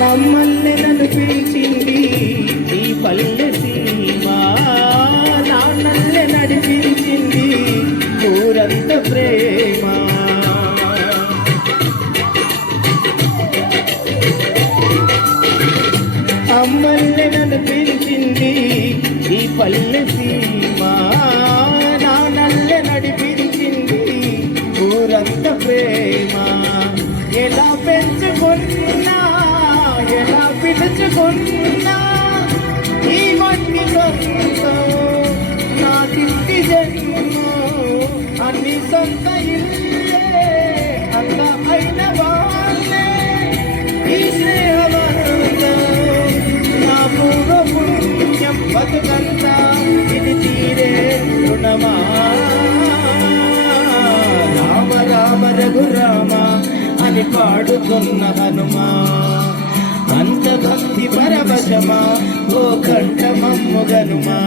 మమ్మల్ని నన్ను పిలిచింది ఈ పల్లె సీమ, నాన్నల్ని నడిపించింది ఊరంత ప్రేమ. అమ్మల్ని నన్ను పిలిచింది ఈ పల్లె సీమ, నాన్నల్ని నడిపించింది ఊరంత ప్రేమ. ఎలా పెంచుకున్నా ఎలా పిలుచుకున్నా ఈ మట్టి సొంతం నా తింటి జన్మ, అన్ని సొంత ఇల్లే అంత అయిన వాళ్ళే ఈ స్నేహబంధం నా పూర్వ పుణ్యం బతుకంతా ఇది తీరే రుణమా. రామ రామ రఘురామ అని పాడుతున్న హనుమా, అంత భక్తి పరవశమా ఓ కంఠమమ్ము గనుమా.